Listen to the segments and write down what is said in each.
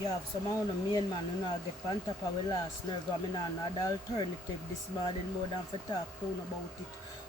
Yeah, somehow the main man, you know, get on top of our last nerve. I mean, another alternative this morning more than for talk to about it.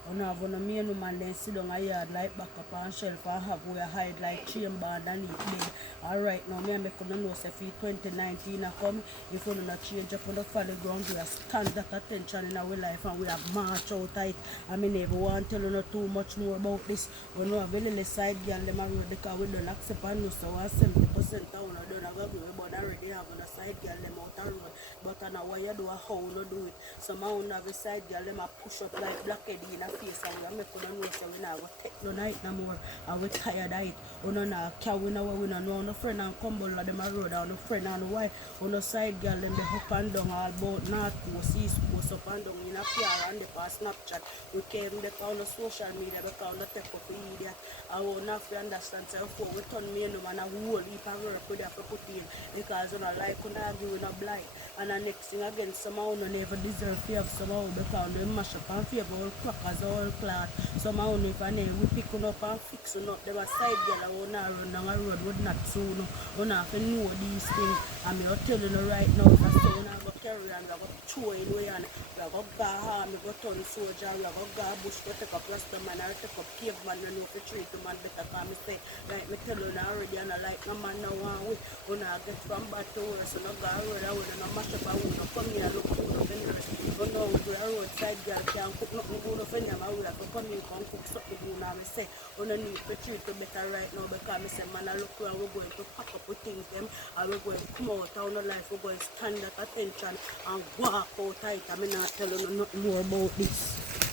You know, have one main woman then sit down a yard like back up on shelf and have where hide like chamber underneath bed. Alright, now me and make you know, say for 2019 I come, if you not change up on the follow ground, we have stand that attention in our life and we have march out of it. I mean, never want to tell you not too much more about this. We know a very less side girl, them a road because we don't accept and no so 70% town I don't have a but already have on a side girl them out the road. But I know why you do a how you do it. Somehow on the side girl them a push up like blockhead in a face and we make you know so we not go take no night no more and we tired of it. We no not care we know we no know no friend and come on them a road and no friend and why on the side girl them be up and down all about north coast, east coast up and down in a car and the past Snapchat. We came the on the social media because we take up for idiot. I will not understand so for we turn me no man a whole heap of work we have to put in because you know like when I argue with a blind and the next thing again somehow no never deserve to have somehow because they mash up and favor all crackers all cloth somehow if I name we pick up and fix up them a side girl I will not run down a road would not soon we not have to know these things and me tell you right now if I say we not go carry and we go throw in way and we go go harm we go turn soldier we go go bush go take up rasta man or take up cave man and you have to treat the man better because me say like me tell you now already and I like no man now one way when I get from bad to worse and I go road I would not mash up I would not come here and look good up in there but now we a roadside girl can't cook nothing good up in them I would have to come in and cook something good now me say we don't need to treat you better right now because me say man I look where we're going to pack up with things them and we're going to come out of our life we're going to stand at attention and walk out tight I mean not tell you nothing more about this.